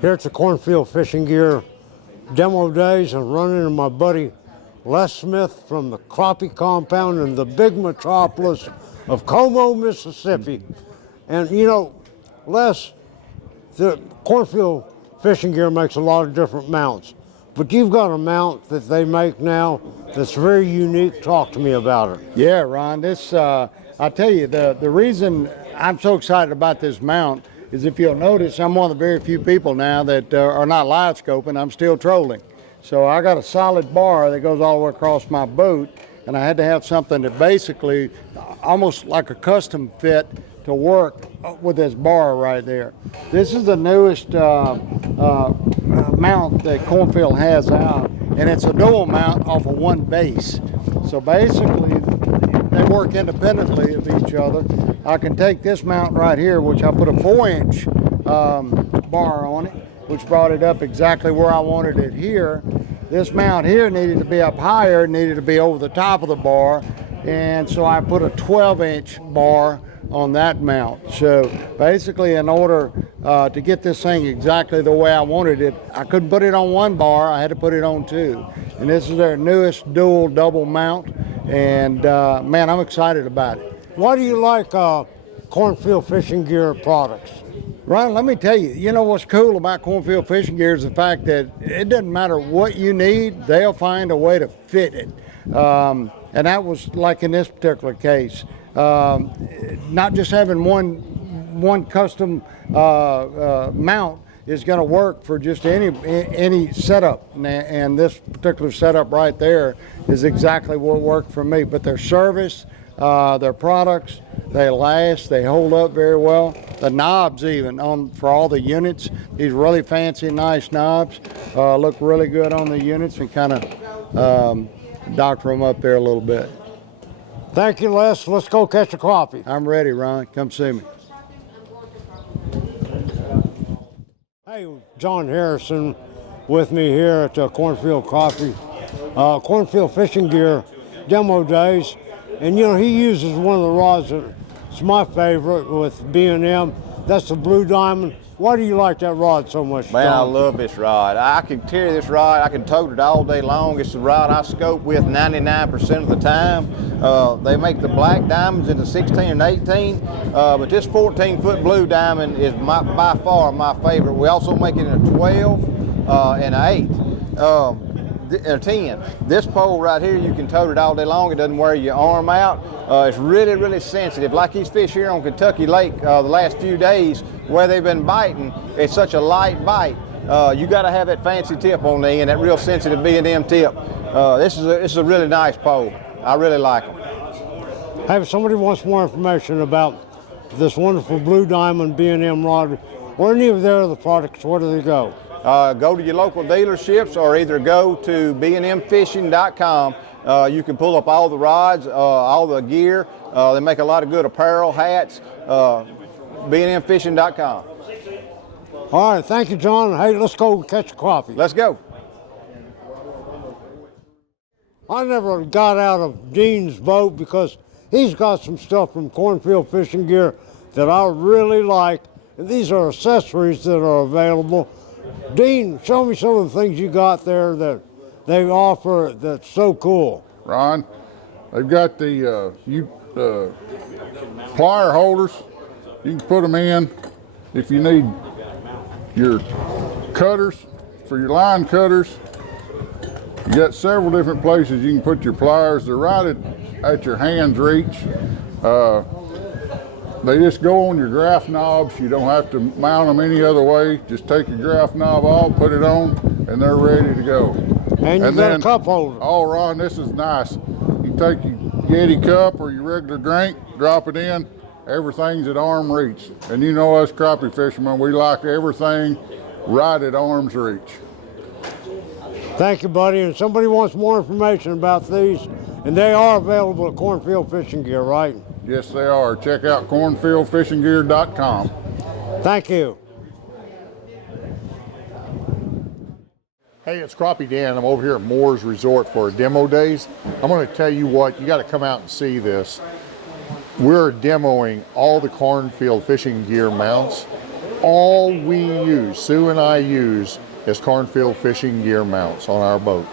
here at the Cornfield Fishing Gear demo days and running into my buddy Les Smith from the Crappie Compound in the big metropolis of Como, Mississippi. And you know, Les, the Cornfield Fishing Gear makes a lot of different mounts, but you've got a mount that they make now that's very unique. Talk to me about it. Yeah, Ron, this, I'll tell you, the reason I'm so excited about this mount is, if you'll notice, I'm one of the very few people now that are not live scoping. I'm still trolling. So I got a solid bar that goes all the way across my boat, and I had to have something that basically almost like a custom fit to work with this bar right there. This is the newest mount that Cornfield has out, and it's a dual mount off of one base. So basically they work independently of each other. I can take this mount right here, which I put a 4-inch bar on it, which brought it up exactly where I wanted it here. This mount here needed to be up higher, needed to be over the top of the bar, and so I put a 12-inch bar on that mount. So basically, in order to get this thing exactly the way I wanted it, I couldn't put it on one bar, I had to put it on two. And this is their newest dual double mount, and man, I'm excited about it. Why do you like Cornfield Fishing Gear products? Ron, let me tell you, you know what's cool about Cornfield Fishing Gear is the fact that it doesn't matter what you need, they'll find a way to fit it. And that was like in this particular case. Not just having one custom mount is going to work for just any setup, and this particular setup right there is exactly what worked for me. But their service, their products, they last, they hold up very well. The knobs, even for all the units, these really fancy, nice knobs look really good on the units, and kind of doctor them up there a little bit. Thank you, Les. Let's go catch a crappie. I'm ready, Ron. Come see me. Hey, John Harrison with me here at the Cornfield Cornfield Fishing Gear demo days. And you know, he uses one of the rods that's my favorite with B&M. That's the Blue Diamond. Why do you like that rod so much, Man, John? I love this rod. I can carry this rod. I can tote it all day long. It's the rod I scope with 99% of the time. They make the black diamonds in the 16 and 18, but this 14-foot Blue Diamond is by far my favorite. We also make it in a 12 and an 8. A 10. This pole right here, you can tote it all day long. It doesn't wear your arm out. It's really, really sensitive. Like these fish here on Kentucky Lake the last few days where they've been biting, it's such a light bite. You got to have that fancy tip on the end, that real sensitive B&M tip. This is a really nice pole. I really like them. Hey, if somebody wants more information about this wonderful Blue Diamond B&M rod or any of their other products, where do they go? Go to your local dealerships or either go to bnmfishing.com. You can pull up all the rods, all the gear. They make a lot of good apparel, hats. bnmfishing.com. All right, thank you, John. Hey, let's go catch a crappie. Let's go. I never got out of Dean's boat because he's got some stuff from Cornfield Fishing Gear that I really like. And these are accessories that are available. Dean, show me some of the things you got there that they offer that's so cool. Ron, they've got the plier holders. You can put them in if you need your cutters, for your line cutters. You got several different places you can put your pliers. They're right at your hand's reach. They just go on your graph knobs. You don't have to mount them any other way. Just take your graph knob off, put it on, and they're ready to go. And you got a cup holder. Oh, Ron, this is nice. You take your Yeti cup or your regular drink, drop it in, everything's at arm reach. And you know us crappie fishermen, we like everything right at arm's reach. Thank you, buddy. And somebody wants more information about these, and they are available at Cornfield Fishing Gear, right? Yes, they are. Check out cornfieldfishinggear.com. Thank you. Hey, it's Crappie Dan. I'm over here at Moore's Resort for demo days. I'm going to tell you what, you got to come out and see this. We're demoing all the Cornfield Fishing Gear mounts, All we use, Sue and I use, is Cornfield fishing gear mounts on our boat.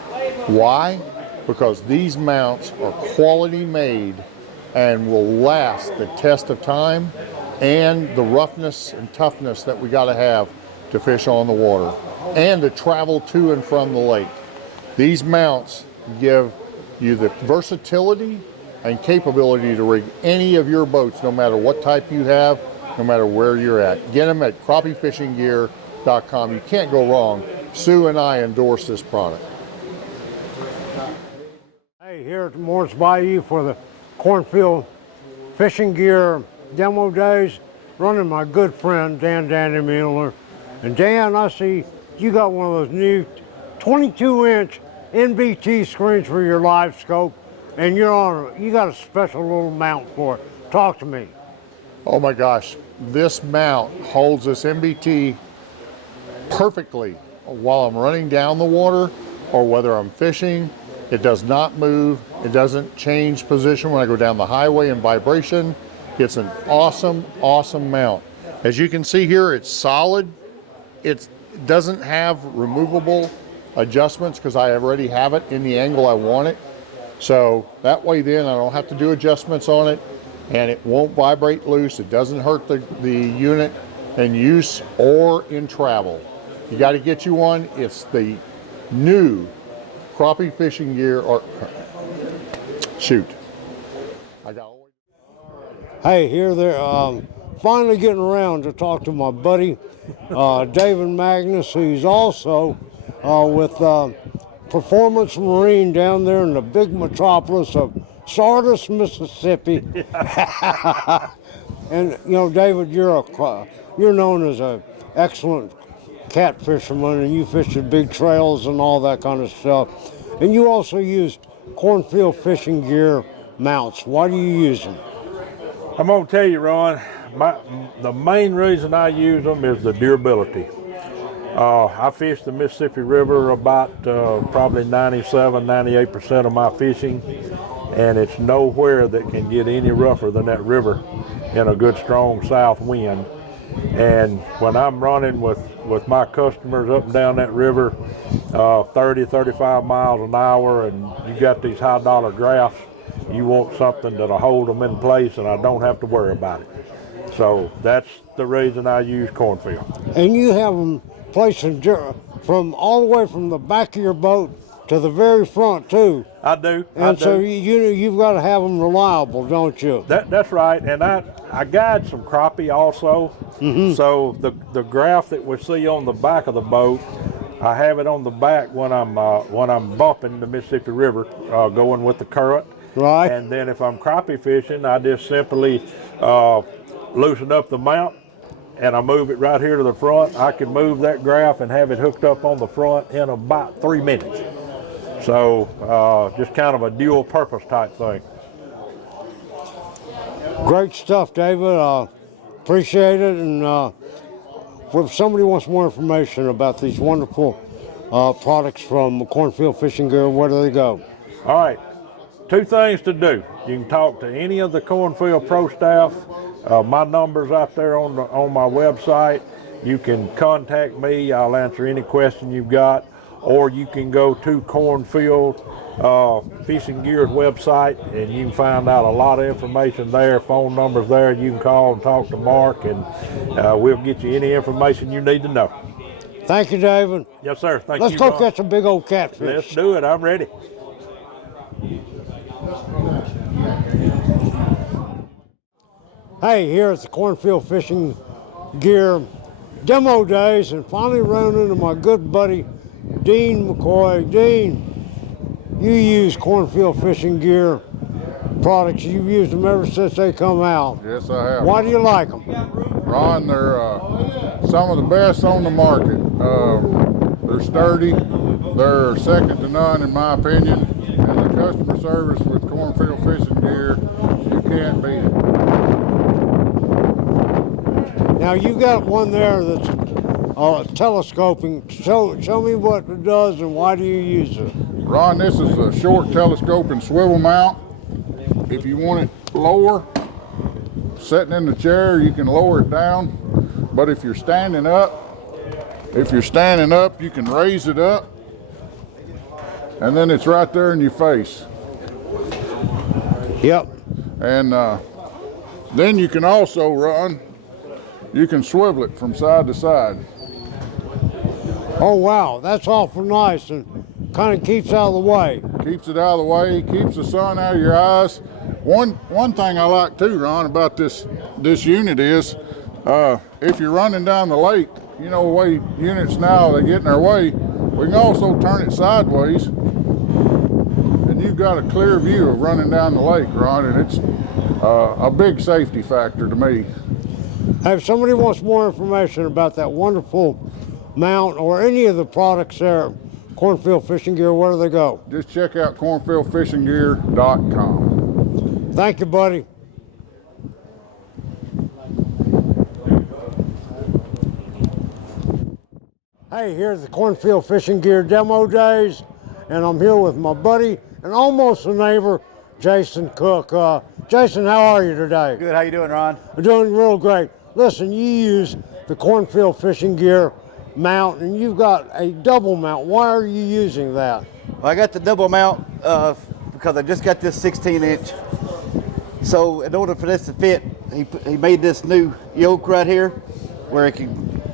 Why? Because these mounts are quality made and will last the test of time and the roughness and toughness that we got to have to fish on the water and to travel to and from the lake. These mounts give you the versatility and capability to rig any of your boats, no matter what type you have, no matter where you're at. Get them at crapphiefishinggear.com. You can't go wrong. Sue and I endorse this product. Hey, here at the Morris Bayou for the Cornfield Fishing Gear Demo Days, running my good friend Dan Dannenmueller. And Dan, I see you got one of those new 22-inch NBT screens for your live scope, and you got a special little mount for it. Talk to me. Oh my gosh, this mount holds this NBT perfectly while I'm running down the water or whether I'm fishing. It does not move. It doesn't change position when I go down the highway in vibration. It's an awesome, awesome mount. As you can see here, it's solid. It doesn't have removable adjustments because I already have it in the angle I want it. So that way then I don't have to do adjustments on it, and it won't vibrate loose. It doesn't hurt the unit in use or in travel. You got to get you one. It's the new crappie fishing gear, or shoot. Hey, here they're finally getting around to talk to my buddy David Magness, who's also with Performance Marine down there in the big metropolis of Sardis, Mississippi. And you know, David, you're known as an excellent cat fisherman, and you fish the big trails and all that kind of stuff. And you also use Cornfield fishing gear mounts. Why do you use them? I'm gonna tell you, Ron, the main reason I use them is the durability. I fish the Mississippi River about probably 97–98% of my fishing, and it's nowhere that can get any rougher than that river in a good strong south wind. And when I'm running with my customers up and down that river 30–35 miles an hour, and you got these high dollar drafts, you want something that'll hold them in place and I don't have to worry about it. So that's the reason I use Cornfield. And you have them placed from all the way from the back of your boat to the very front too. I do. And so you've got to have them reliable, don't you? That's right. And I guide some crappie also. Mm-hmm. So the graph that we see on the back of the boat, I have it on the back when I'm bumping the Mississippi River, going with the current. Right. And then if I'm crappie fishing, I just simply loosen up the mount and I move it right here to the front. I can move that graph and have it hooked up on the front in about 3 minutes. So just kind of a dual purpose type thing. Great stuff, David. Appreciate it. And if somebody wants more information about these wonderful products from Cornfield Fishing Gear, where do they go? All right. 2 things to do. You can talk to any of the Cornfield Pro staff. My number's out there on my website. You can contact me. I'll answer any question you've got. Or you can go to Cornfield Fishing Gear's website, and you can find out a lot of information there. Phone numbers there. You can call and talk to Mark, and we'll get you any information you need to know. Thank you, David. Yes, sir. Thank you. Let's go catch a big old catfish. Let's do it. I'm ready. Hey, here at the Cornfield Fishing Gear Demo Days, and finally ran into my good buddy Dean McCoy. Dean, you use Cornfield Fishing Gear products. You've used them ever since they come out. Yes, I have. Why do you like them? Ron, they're some of the best on the market. They're sturdy. They're second to none in my opinion. And the customer service with Cornfield Fishing Gear, you can't beat it. Now you got one there that's telescoping. Show me what it does and why do you use it? Ron, this is a short telescoping swivel mount. If you want it lower, sitting in the chair, you can lower it down. But if you're standing up, you can raise it up, and then it's right there in your face. Yep. And then you can also you can swivel it from side to side. Oh wow, that's awful nice and kind of keeps out of the way. Keeps it out of the way, keeps the sun out of your eyes. One thing I like too, Ron, about this unit is if you're running down the lake, you know the way units now, they get in their way, we can also turn it sideways and you've got a clear view of running down the lake, Ron, and it's a big safety factor to me. Hey, if somebody wants more information about that wonderful mount or any of the products there, Cornfield Fishing Gear, where do they go? Just check out cornfieldfishinggear.com. Thank you, buddy. Hey, here's the Cornfield Fishing Gear demo days, and I'm here with my buddy and almost a neighbor, Jason Cook. Jason, how are you today? Good. How you doing, Ron? I'm doing real great. Listen, you use the Cornfield Fishing Gear mount, and you've got a double mount. Why are you using that? Well, I got the double mount because I just got this 16-inch. So in order for this to fit, he made this new yoke right here, where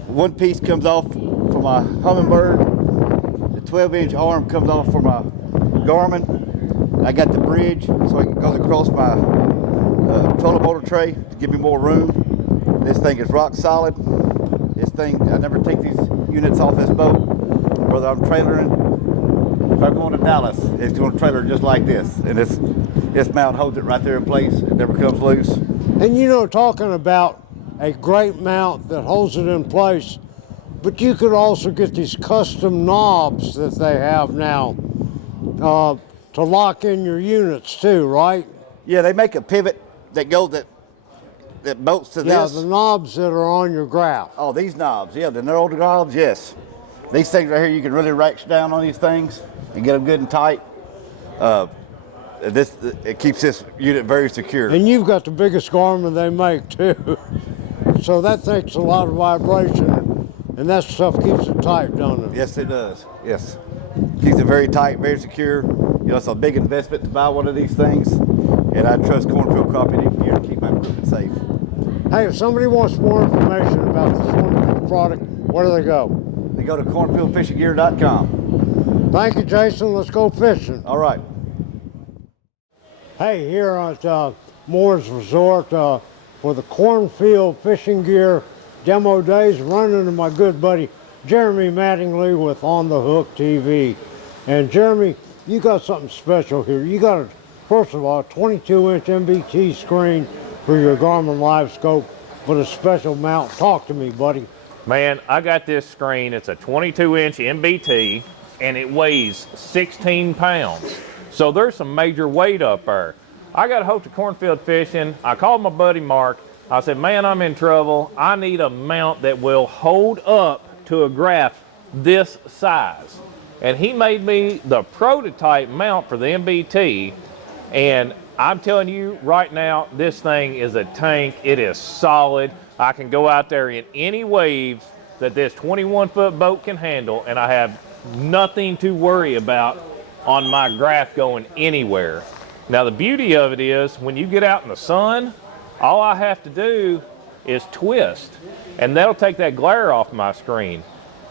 one piece comes off for my Humminbird, the 12-inch arm comes off for my Garmin. I got the bridge so it goes across my trolling motor tray to give me more room. This thing is rock solid. This thing, I never take these units off this boat, whether I'm trailering. If I'm going to Dallas, it's going to trailer just like this. And this mount holds it right there in place. It never comes loose. And you know, talking about a great mount that holds it in place, but you could also get these custom knobs that they have now to lock in your units too, right? Yeah, they make a pivot that bolts to Yeah, this. the knobs that are on your graph. Oh, these knobs, yeah, the narrow knobs, yes. These things right here, you can really ratchet down on these things and get them good and tight. It keeps this unit very secure. And you've got the biggest Garmin they make too. So that takes a lot of vibration, and that stuff keeps it tight, don't it? Yes, it does, yes. Keeps it very tight, very secure. You know, it's a big investment to buy one of these things, and I trust Cornfield Crappie Gear to keep my equipment safe. Hey, if somebody wants more information about this wonderful product, where do they go? They go to cornfieldfishinggear.com. Thank you, Jason. Let's go fishing. All right. Hey, here at Moore's Resort for the Cornfield Fishing Gear demo days, running into my good buddy Jeremy Mattingly with On the Hook TV. And Jeremy, you got something special here. You got, first of all, a 22-inch MBT screen for your Garmin Live Scope, but a special mount. Talk to me, buddy. Man, I got this screen. It's a 22-inch MBT, and it weighs 16 pounds. So there's some major weight up there. I got a hold of Cornfield Fishing. I called my buddy Mark. I said, man, I'm in trouble. I need a mount that will hold up to a graph this size. And he made me the prototype mount for the MBT. And I'm telling you right now, this thing is a tank. It is solid. I can go out there in any waves that this 21-foot boat can handle, and I have nothing to worry about on my graph going anywhere. Now the beauty of it is, when you get out in the sun, all I have to do is twist, and that'll take that glare off my screen.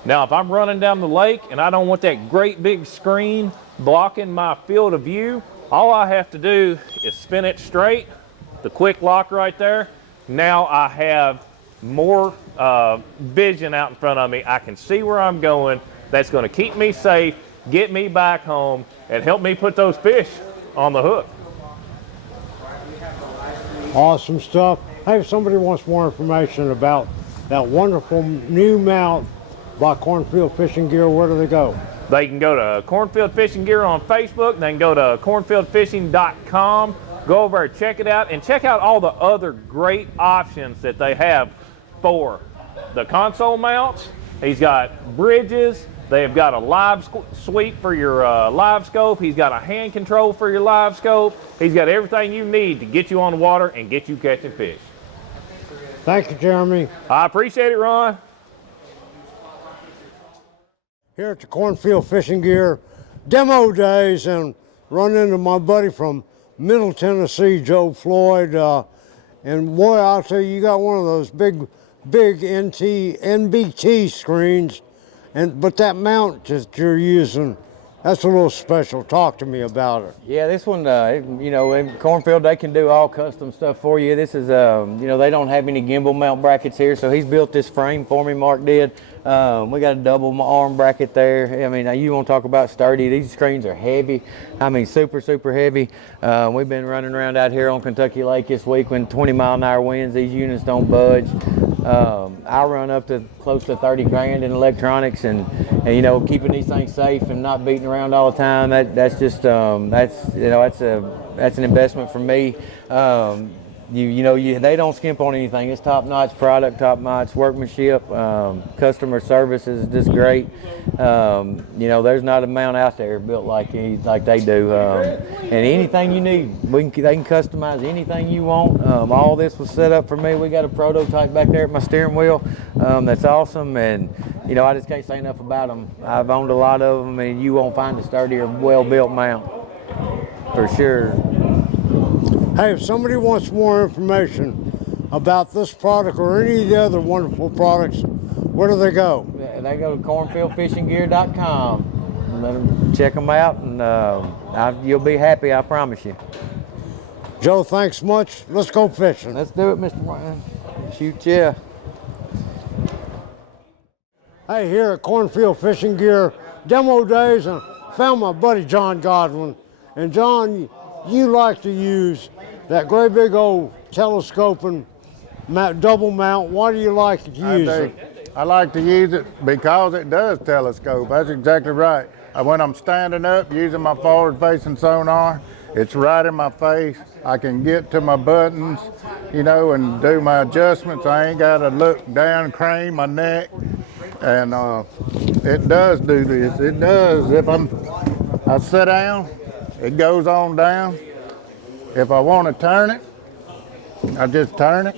Now if I'm running down the lake and I don't want that great big screen blocking my field of view, all I have to do is spin it straight, the quick lock right there. Now I have more vision out in front of me. I can see where I'm going. That's going to keep me safe, get me back home, and help me put those fish on the hook. Awesome stuff. Hey, if somebody wants more information about that wonderful new mount by Cornfield Fishing Gear, where do they go? They can go to Cornfield Fishing Gear on Facebook. They can go to cornfieldfishing.com. Go over and check it out, and check out all the other great options that they have for the console mounts. He's got bridges. They've got a live sweep for your live scope. He's got a hand control for your live scope. He's got everything you need to get you on the water and get you catching fish. Thank you, Jeremy. I appreciate it, Ron. Here at the Cornfield Fishing Gear demo days, and run into my buddy from Middle Tennessee, Joe Floyd. And boy, I'll tell you, you got one of those big NBT screens, but that mount that you're using, that's a little special. Talk to me about it. Yeah, this one, you know, in Cornfield, they can do all custom stuff for you. This is, you know, they don't have any gimbal mount brackets here, so he's built this frame for me, Mark did. We got a double arm bracket there. I mean, you want to talk about sturdy. These screens are heavy. I mean, super, super heavy. We've been running around out here on Kentucky Lake this week when 20-mile-an-hour winds, these units don't budge. I run up to close to 30 grand in electronics, and you know, keeping these things safe and not beating around all the time. That's just that's, you know, that's an investment for me. You know, they don't skimp on anything. It's top-notch product, top-notch workmanship. Customer service is just great. You know, there's not a mount out there built like they do. And anything you need, they can customize anything you want. All this was set up for me. We got a prototype back there at my steering wheel. That's awesome. And you know, I just can't say enough about them. I've owned a lot of them, and you won't find a sturdier, well-built mount for sure. Hey, if somebody wants more information about this product or any of the other wonderful products, where do they go? They go to cornfieldfishinggear.com. Let them check them out, and you'll be happy, I promise you. Joe, thanks much. Let's go fishing. Let's do it, Mr. Ryan. Shoot, yeah. Hey, here at Cornfield Fishing Gear demo days, and found my buddy John Godwin. And John, you like to use that great big old telescoping double mount. Why do you like to use it? I like to use it because it does telescope. That's exactly right. When I'm standing up using my forward-facing sonar, it's right in my face. I can get to my buttons, you know, and do my adjustments. I ain't got to look down, crane my neck. And it does do this. It does. If I sit down, it goes on down. If I want to turn it, I just turn it.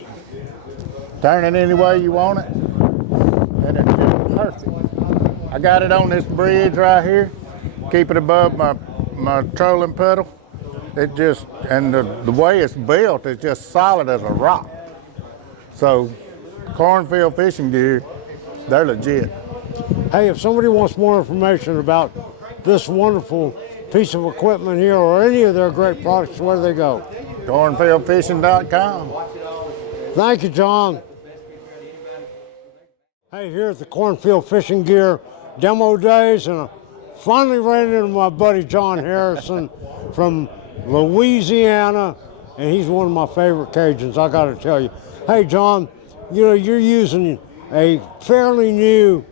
Turn it any way you want it. And it's just perfect. I got it on this bridge right here. Keep it above my trolling pedal. It just, and the way it's built is just solid as a rock. So, Cornfield Fishing Gear, they're legit. Hey, if somebody wants more information about this wonderful piece of equipment here or any of their great products, where do they go? Cornfieldfishing.com. Thank you, John. Hey, here at the Cornfield Fishing Gear demo days, and I finally ran into my buddy John Harrison from Louisiana, and he's one of my favorite Cajuns, I gotta tell you. Hey, John, you know, you're using a fairly new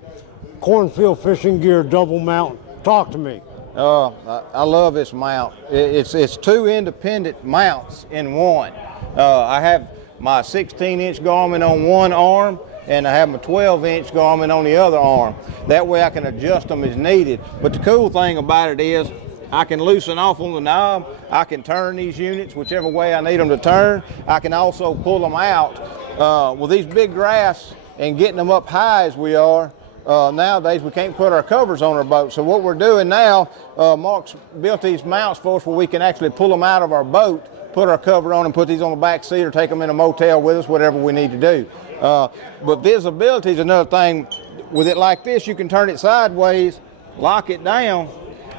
Cornfield Fishing Gear double mount. Talk to me. I love this mount. It's two independent mounts in one. I have my 16-inch Garmin on one arm, and I have my 12-inch Garmin on the other arm. That way I can adjust them as needed. But the cool thing about it is I can loosen off on the knob. I can turn these units whichever way I need them to turn. I can also pull them out. With these big graphs and getting them up high as we are, nowadays we can't put our covers on our boat. So what we're doing now, Mark's built these mounts for us where we can actually pull them out of our boat, put our cover on and put these on the back seat or take them in a motel with us, whatever we need to do. But visibility is another thing. With it like this, you can turn it sideways, lock it down,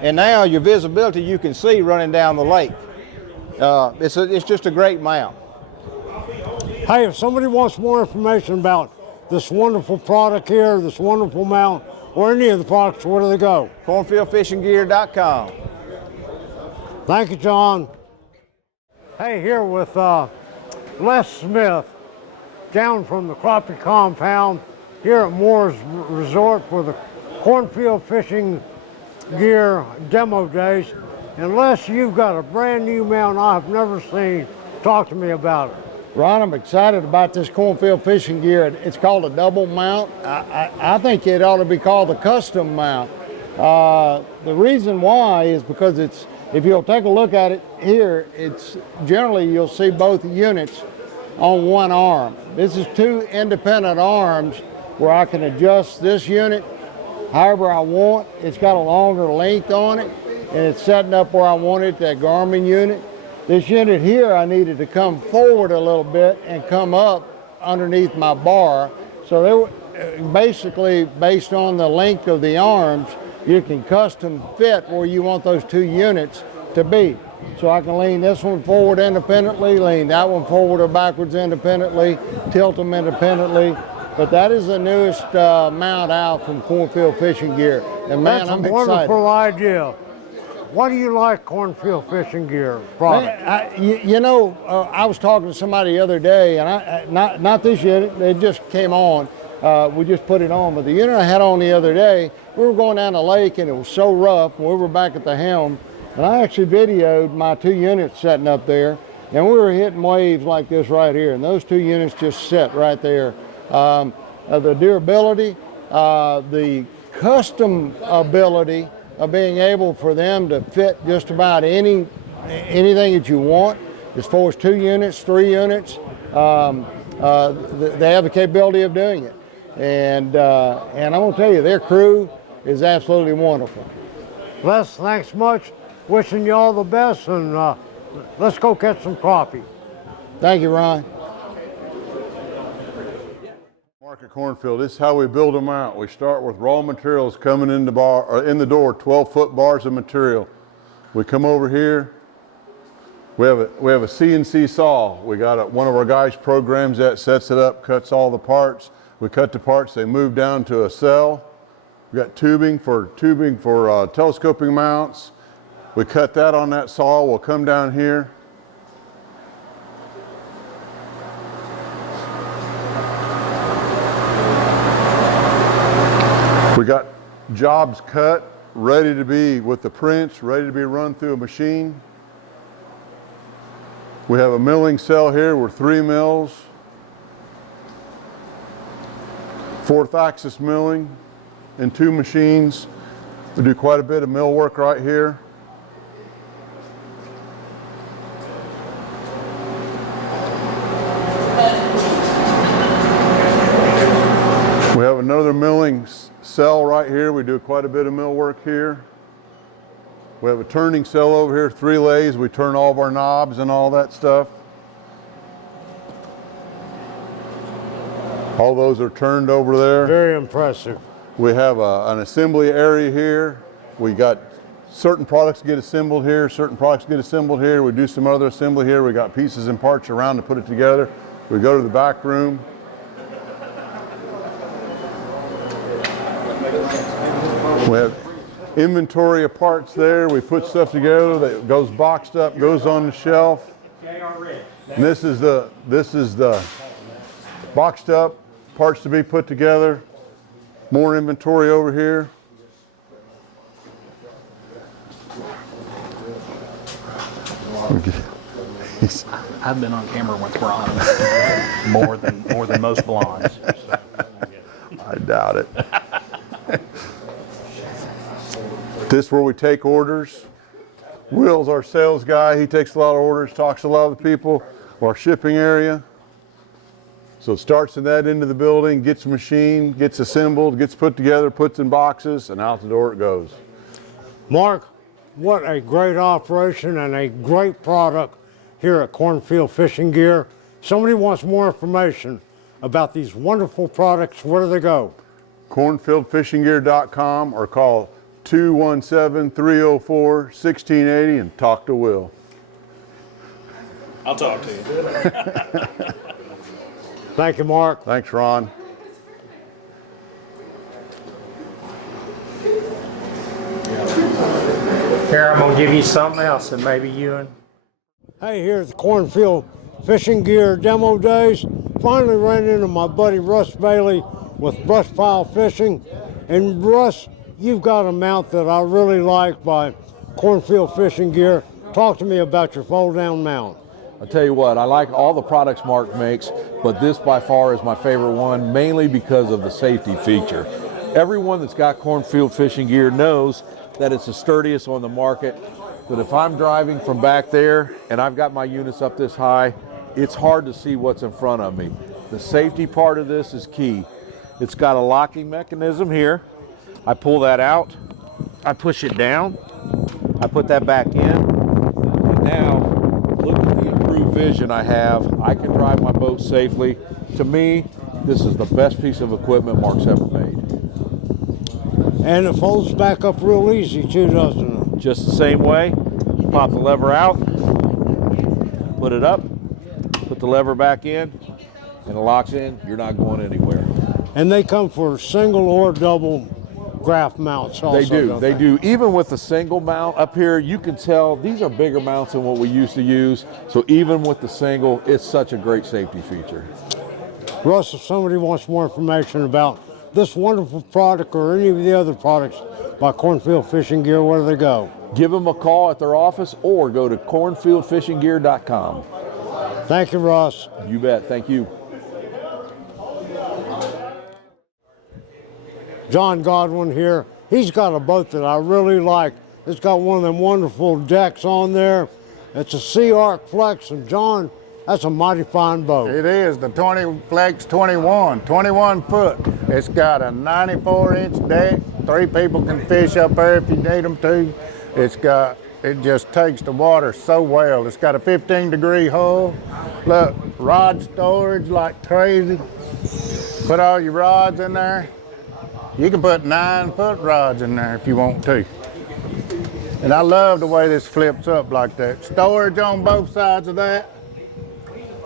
and now your visibility you can see running down the lake. It's just a great mount. Hey, if somebody wants more information about this wonderful product here, this wonderful mount, or any of the products, where do they go? Cornfieldfishinggear.com. Thank you, John. Hey, here with Les Smith, down from the Crappie compound, here at Moore's Resort for the Cornfield Fishing Gear demo days. And Les, you've got a brand new mount I've never seen. Talk to me about it. Ron, I'm excited about this Cornfield Fishing Gear. It's called a double mount. I think it ought to be called a custom mount. The reason why is because it's, if you'll take a look at it here, it's generally you'll see both units on one arm. This is 2 independent arms where I can adjust this unit however I want. It's got a longer length on it, and it's setting up where I want it, that Garmin unit. This unit here, I needed to come forward a little bit and come up underneath my bar. So they were basically, based on the length of the arms, you can custom fit where you want those 2 units to be. So I can lean this one forward independently, lean that one forward or backwards independently, tilt them independently. But that is the newest mount out from Cornfield Fishing Gear. And man, I'm excited. That's a wonderful idea. Why do you like Cornfield Fishing Gear product? I was talking to somebody the other day, and not this unit, it just came on. We just put it on, but the unit I had on the other day, we were going down the lake and it was so rough, and we were back at the helm, and I actually videoed my 2 units setting up there, and we were hitting waves like this right here, and those 2 units just set right there. The durability, the custom ability of being able for them to fit just about anything that you want, as far as 2 units, 3 units, they have the capability of doing it. And I'm gonna tell you, their crew is absolutely wonderful. Les, thanks much. Wishing you all the best, and let's go catch some crappie. Thank you, Ron. Market Cornfield, this is how we build them out. We start with raw materials coming in the door, 12-foot bars of material. We come over here. We have a CNC saw. We got one of our guys programs that, sets it up, cuts all the parts. We cut the parts. They move down to a cell. We got tubing for telescoping mounts. We cut that on that saw. We'll come down here. We got jobs cut, ready to be with the prints, ready to be run through a machine. We have a milling cell here with 3 mills, 4th axis milling, and 2 machines. We do quite a bit of mill work right here. We have another milling cell right here. We do quite a bit of mill work here. We have a turning cell over here, 3 lathes. We turn all of our knobs and all that stuff. All those are turned over there. Very impressive. We have an assembly area here. We got certain products get assembled here, certain products get assembled here. We do some other assembly here. We got pieces and parts around to put it together. We go to the back room. We have inventory of parts there. We put stuff together that goes boxed up, goes on the shelf. And this is the boxed up parts to be put together. More inventory over here. I've been on camera with Ron more than most blondes. So. I doubt it. This is where we take orders. Will's our sales guy. He takes a lot of orders, talks to a lot of the people. Our shipping area. So it starts in that end of the building, gets machined, gets assembled, gets put together, puts in boxes, and out the door it goes. Mark, what a great operation and a great product here at Cornfield Fishing Gear. Somebody wants more information about these wonderful products, where do they go? Cornfieldfishinggear.com or call 217-304-1680 and talk to Will. I'll talk to you. Thank you, Mark. Thanks, Ron. Here, I'm going to give you something else and maybe you and... Hey, here's the Cornfield Fishing Gear demo days. Finally ran into my buddy Russ Bailey with Brushpile Fishing. And Russ, you've got a mount that I really like by Cornfield Fishing Gear. Talk to me about your fold-down mount. I'll tell you what, I like all the products Mark makes, but this by far is my favorite one, mainly because of the safety feature. Everyone that's got Cornfield Fishing Gear knows that it's the sturdiest on the market, but if I'm driving from back there and I've got my units up this high, it's hard to see what's in front of me. The safety part of this is key. It's got a locking mechanism here. I pull that out, I push it down, I put that back in, and now look at the improved vision I have. I can drive my boat safely. To me, this is the best piece of equipment Mark's ever made. And it folds back up real easy too, doesn't it? Just the same way, pop the lever out, put it up, put the lever back in, and it locks in. You're not going anywhere. And they come for single or double graft mounts also. They do, don't they do. Even with the single mount up here, you can tell these are bigger mounts than what we used to use. So even with the single, it's such a great safety feature. Russ, if somebody wants more information about this wonderful product or any of the other products by Cornfield Fishing Gear, where do they go? Give them a call at their office or go to cornfieldfishinggear.com. Thank you, Russ. You bet. Thank you. John Godwin here. He's got a boat that I really like. It's got one of them wonderful decks on there. It's a SeaArk Flex, and John, that's a mighty fine boat. It is the 20 Flex 21 foot. It's got a 94-inch deck. 3 people can fish up there if you need them to. It just takes the water so well. It's got a 15-degree hull. Look, rod storage like crazy. Put all your rods in there. You can put 9-foot rods in there if you want to. And I love the way this flips up like that. Storage on both sides of that.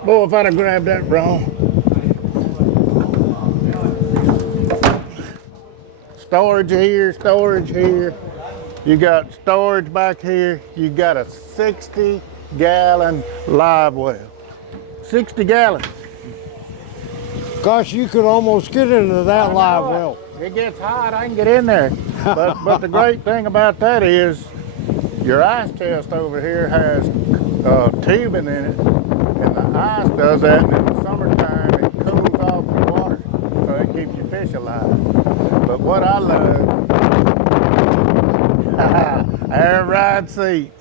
Boy, if I'd have grabbed that wrong. Storage here, storage here. You got storage back here. You got a 60-gallon live well. 60 gallons. Gosh, you could almost get into that live well. It gets hot, I can get in there. But the great thing about that is your ice chest over here has tubing in it, and the ice does that, and in the summertime it cools off the water, so it keeps your fish alive. But what I love, air ride seat,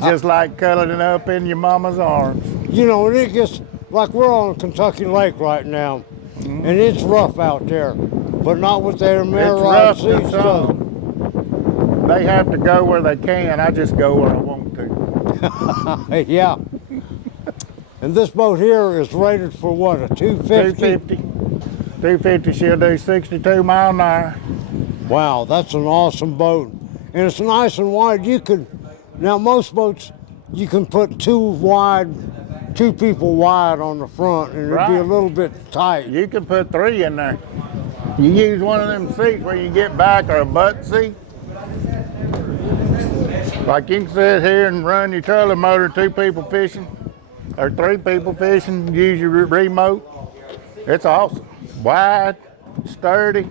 just like cuddling up in your mama's arms. You know, and it gets, like we're on Kentucky Lake right now, and it's rough out there, but not with their air ride seats. They have to go where they can. I just go where I want to. Yeah. And this boat here is rated for what, a 250? 250, she'll do 62 mile an hour. Wow, that's an awesome boat. And it's nice and wide. You could, now most boats, you can put 2 people wide on the front, and it'd be a little bit tight. You can put 3 in there. You use one of them seats where you get back, or a butt seat. Like you can sit here and run your trailer motor, 2 people fishing, or 3 people fishing, use your remote. It's awesome. Wide, sturdy,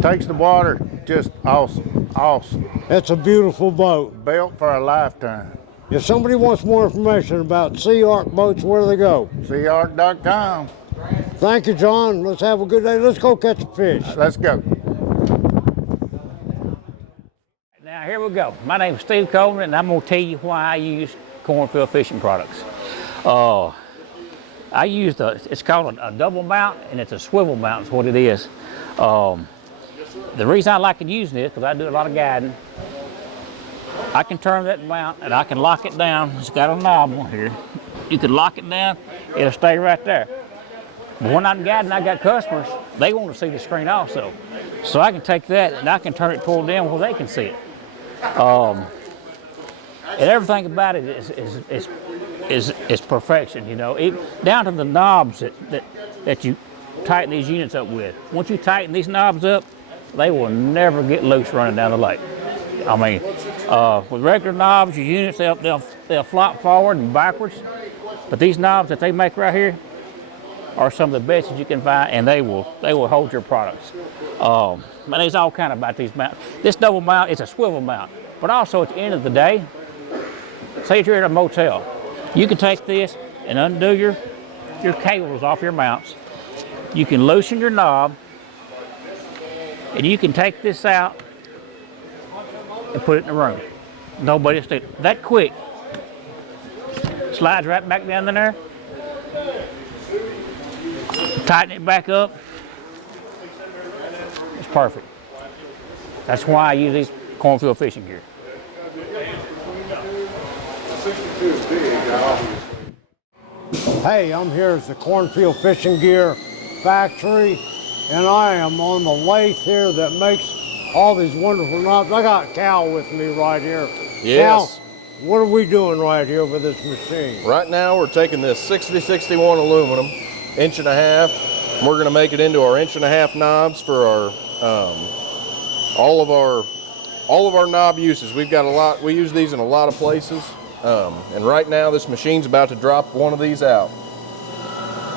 takes the water, just awesome, awesome. It's a beautiful boat. Built for a lifetime. If somebody wants more information about SeaArk Boats, where do they go? SeaArk.com. Thank you, John. Let's have a good day. Let's go catch a fish. Let's go. Now here we go. My name is Steve Coleman, and I'm going to tell you why I use Cornfield fishing products. I use it's called a double mount, and it's a swivel mount is what it is. The reason I like using it is because I do a lot of guiding. I can turn that mount and I can lock it down. It's got a knob on here. You can lock it down, it'll stay right there. But when I'm guiding, I got customers, they want to see the screen also. So I can take that and I can turn it toward them where they can see it. And everything about it is perfection, you know. Down to the knobs that you tighten these units up with. Once you tighten these knobs up, they will never get loose running down the lake. I mean, with regular knobs, your units, they'll flop forward and backwards. But these knobs that they make right here are some of the best that you can find, and they will hold your products. And there's all kind about these mounts. This double mount is a swivel mount, but also at the end of the day, say you're at a motel, you can take this and undo your cables off your mounts. You can loosen your knob, and you can take this out and put it in the room. Nobody's doing that quick. Slides right back down in there. Tighten it back up. It's perfect. That's why I use these Cornfield fishing gear. Hey, I'm here at the Cornfield Fishing Gear Factory, and I am on the lathe here that makes all these wonderful knobs. I got Cal with me right here. Yes. Cal, what are we doing right here with this machine? Right now we're taking this 6061 aluminum, 1.5 inches. We're going to make it into our 1.5 inch knobs for our all of our knob uses. We've got a lot. We use these in a lot of places. And right now this machine's about to drop one of these out.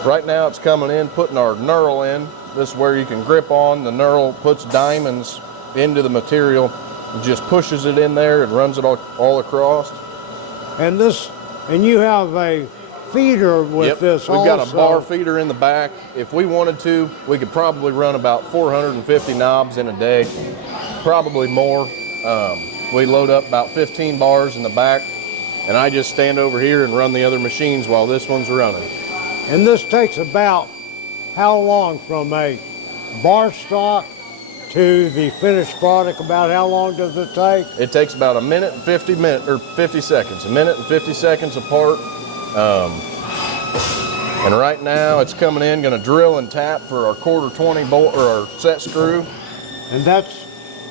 Right now it's coming in, putting our knurl in. This is where you can grip on. The knurl puts diamonds into the material, and just pushes it in there and runs it all across. And you have a feeder with this We've also. got a bar feeder in the back. If we wanted to, we could probably run about 450 knobs in a day, probably more. We load up about 15 bars in the back, and I just stand over here and run the other machines while this one's running. And this takes about how long from a bar stock to the finished product? About how long does it take? It takes about 1 minute and 50 seconds. 1 minute and 50 seconds apart. And right now it's coming in, going to drill and tap for our 1/4-20 bolt or our set screw. And that's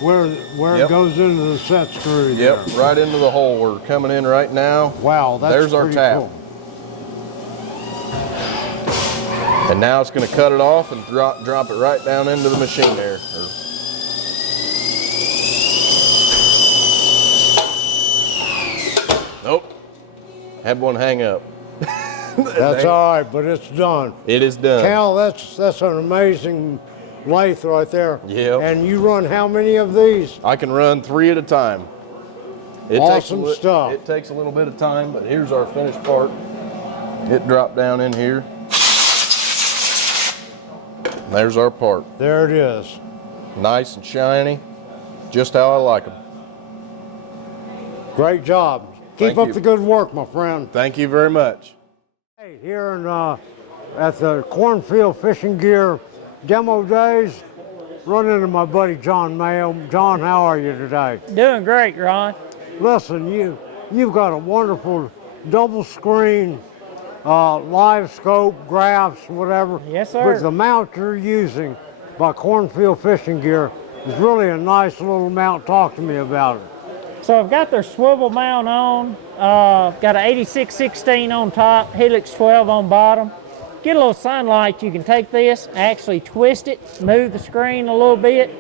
where it goes into the set screw. Yep, there. right into the hole. We're coming in right now. Wow, that's There's our pretty tap. cool. And now it's going to cut it off and drop it right down into the machine there. Nope, had one hang up. That's all right, but it's done. It is done. Cal, that's an amazing lathe right there. Yeah. And you run how many of these? I can run 3 at a time. Awesome stuff. It takes a little bit of time, but here's our finished part. It dropped down in here. There's our part. There it is. Nice and shiny, just how I like them. Great job. Keep up the good work, my friend. Thank you very much. Hey, here at the Cornfield Fishing Gear Demo Days, run into my buddy John Mayo. John, how are you today? Doing great, Ron. Listen, you've got a wonderful double screen, live scope, graphs, whatever. Yes, sir. But the mount you're using by Cornfield Fishing Gear is really a nice little mount. Talk to me about it. So I've got their swivel mount on, got an 8616 on top, Helix 12 on bottom. Get a little sunlight, you can take this and actually twist it, move the screen a little bit,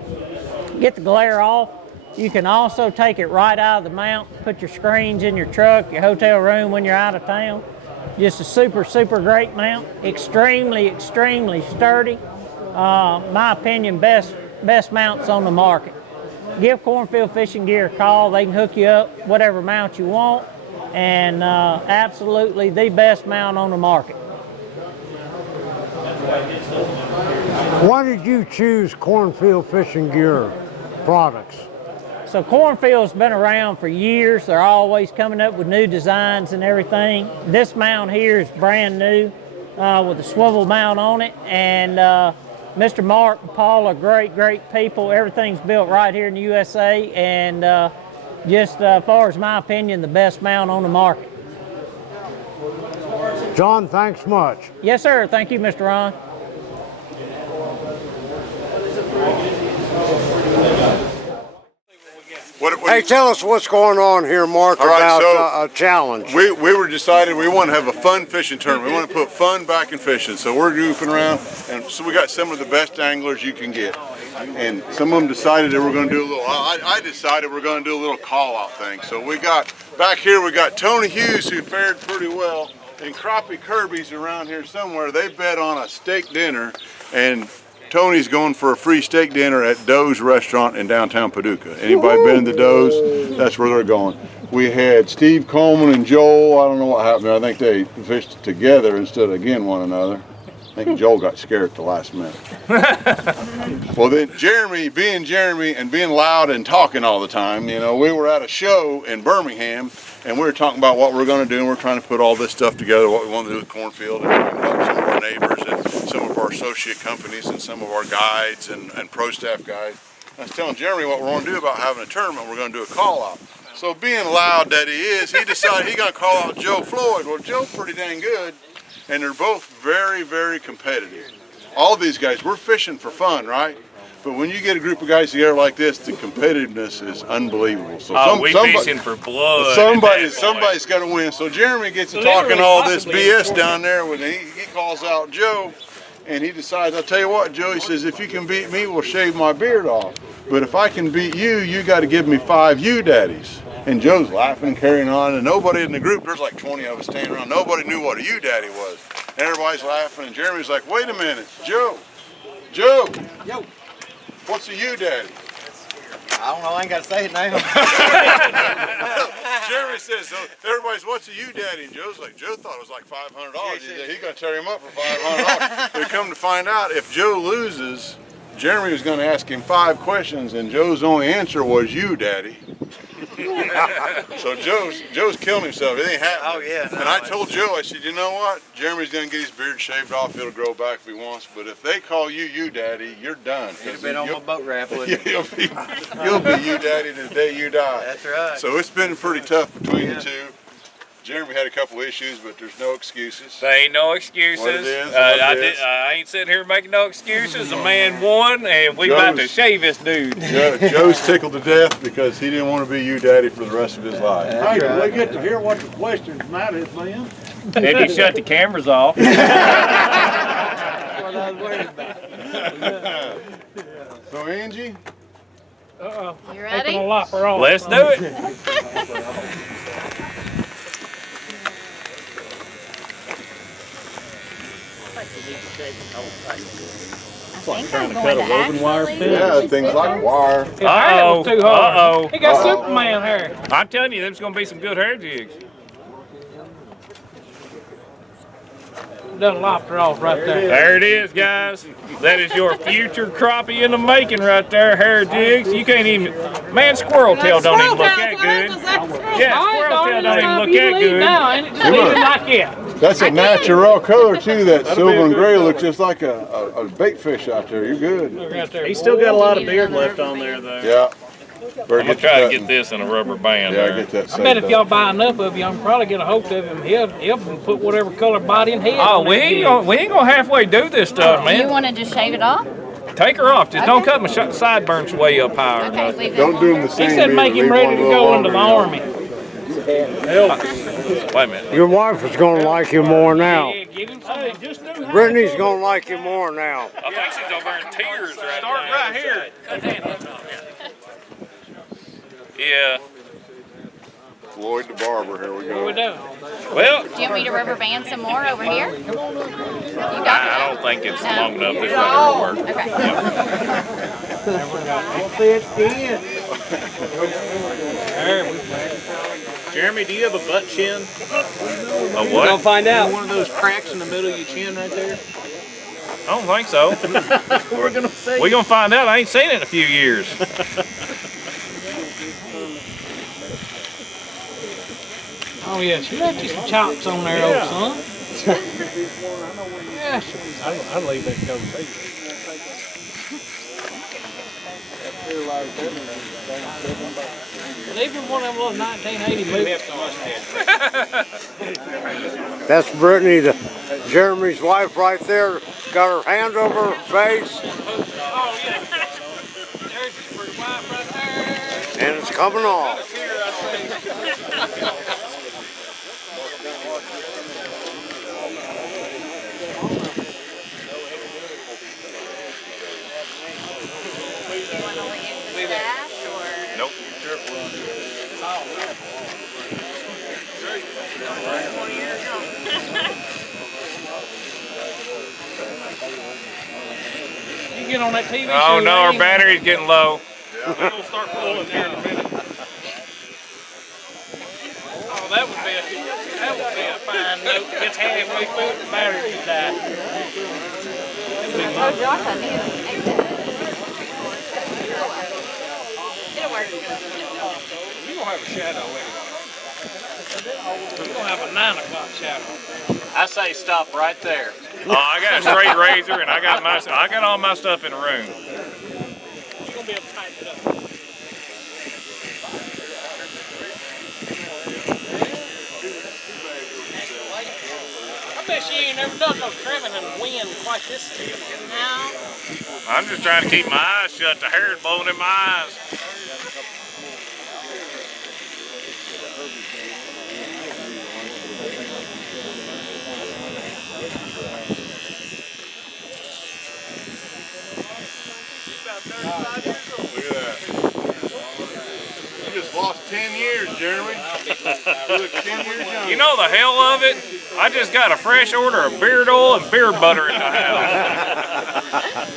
get the glare off. You can also take it right out of the mount, put your screens in your truck, your hotel room when you're out of town. Just a super, super great mount. Extremely, extremely sturdy. My opinion, best mounts on the market. Give Cornfield Fishing Gear a call. They can hook you up whatever mount you want, and absolutely the best mount on the market. Why did you choose Cornfield Fishing Gear products? So Cornfield's been around for years. They're always coming up with new designs and everything. This mount here is brand new with a swivel mount on it, and Mr. Mark and Paul are great, great people. Everything's built right here in the USA, and just as far as my opinion, the best mount on the market. John, thanks much. Yes, sir. Thank you, Mr. Ron. Hey, tell us what's going on here, Mark, All right, about a challenge. We were decided we want to have a fun fishing tournament. We want to put fun back in fishing. So we're goofing around, and so we got some of the best anglers you can get. And some of them decided that we're going to do a little, I decided we're going to do a little call-out thing. So we got, back here we got Tony Hughes, who fared pretty well, and Crappie Kirby's around here somewhere. They bet on a steak dinner, and Tony's going for a free steak dinner at Doe's Restaurant in downtown Paducah. Anybody been to Doe's? That's where they're going. We had Steve Coleman and Joel. I don't know what happened there. I think they fished together instead of against one another. I think Joel got scared at the last minute. Well, then Jeremy and being loud and talking all the time, you know, we were at a show in Birmingham, and we were talking about what we're going to do, and we're trying to put all this stuff together, what we want to do with Cornfield, and help some of our neighbors and some of our associate companies and some of our guides and pro staff guides. I was telling Jeremy what we're going to do about having a tournament. We're going to do a call out. So being loud that he is, he decided he's going to call out Joe Floyd. Well, Joe's pretty dang good, and they're both very, very competitive. All these guys, we're fishing for fun, right? But when you get a group of guys together like this, the competitiveness is unbelievable. So we're fishing for blood. Somebody's got to win. So Jeremy gets to talking all this BS down there when he calls out Joe, and he decides, I'll tell you what, Joe, he says, if you can beat me, we'll shave my beard off. But if I can beat you, you got to give me 5 U-daddies. And Joe's laughing and carrying on, and nobody in the group, there's like 20 of us standing around, nobody knew what a U-daddy was. And everybody's laughing, and Jeremy's like, wait a minute, Joe, yo, what's a U-daddy? I don't know, I ain't got to say it now. Jeremy says, so everybody's, what's a U-daddy? And Joe's like, Joe thought it was like $500. He's going to tear him up for $500. But come to find out, if Joe loses, Jeremy was going to ask him 5 questions, and Joe's only answer was U-daddy. So Joe's killing himself. It ain't happening. Oh yeah. And I told Joe, I said, you know what? Jeremy's gonna get his beard shaved off. It'll grow back if he wants. But if they call you Daddy, you're done. You've been on my boat raft, wouldn't You'll be you Daddy to the day you die. That's right. So it's been pretty tough between the two. Jeremy had a couple issues, but there's no excuses. There ain't no excuses. What it is, I ain't sitting here making no excuses. The man won, and we about to shave this dude. Joe's tickled to death because he didn't want to be you Daddy for the rest of his life. Hey, do we get to hear what the questions matter, man? If he shut the cameras off. That's what I was worried about. So Angie? Uh-oh. You ready? Taking a lot for all. Let's do it. It's like trying to cut a woven wire fence. Yeah, things like wire. That was too hard. Uh-oh. He got Superman hair. I'm telling you, there's going to be some good hair jigs. Done lopped her off right there. There it is, guys. That is your future crappie in the making right there, hair jigs. You can't even, man, squirrel tail don't even look that good. Yeah, squirrel tail don't even look that good. Now, ain't it? Just leave it like it. That's a natural color too. That silver and gray looks just like a bait fish out there. You're good. He's still got a lot of beard left on there, though. Yeah. I'm going to try to get this in a rubber band. Yeah, there. get that. I bet if y'all buy enough of you, I can probably get a hold of him. He'll put whatever color body and head. Oh, we ain't gonna halfway do this stuff, man. You want to just shave it off? Take her off. Just don't cut my sideburns way up higher. Okay, leave Don't do them the same. He said make him ready to go into the army. Wait a minute. Your wife is going to like you more now. Yeah, give him some. Hey, just do Brittany's going to like you more now. I think she's over in tears right Start now. right here. Yeah. Floyd the barber. Here we What we go. doing? Well, Do you want me to rubber band some more over here? You got I don't think it's long enough. This right here will work. Okay. Jeremy, do you have a butt chin? A We're what? gonna find out. One of those cracks in the middle of your chin right there. I don't think so. We're gonna see. We're gonna find out. I ain't seen it in a few years. Oh yeah, she left you some chops on there, old son. Yeah. I'd leave that go. Even one of them little 1980 movies. That's Brittany, Jeremy's wife right there. Got her hand over her face. Oh yeah. There's his pretty wife right there. And it's coming off. Nope. You get on that TV show. Oh no, our ain't- battery's getting low. We'll start pulling here in a minute. Oh, that would be a fine note. Gets halfway through the battery to die. Oh, Josh, I knew. It'll work. You don't have a shadow anyway. We're gonna have a 9 o'clock shadow. I say stop right there. Oh, I got a straight razor and I got all my stuff in the room. You're gonna be able to tighten it up. I bet she ain't never done no trimming and wind quite this season. No. I'm just trying to keep my eyes shut. The hair's blowing in my eyes. Look at that. You just lost 10 years, Jeremy. You look 10 years younger. You know the hell of it? I just got a fresh order of beard oil and beard butter at the house.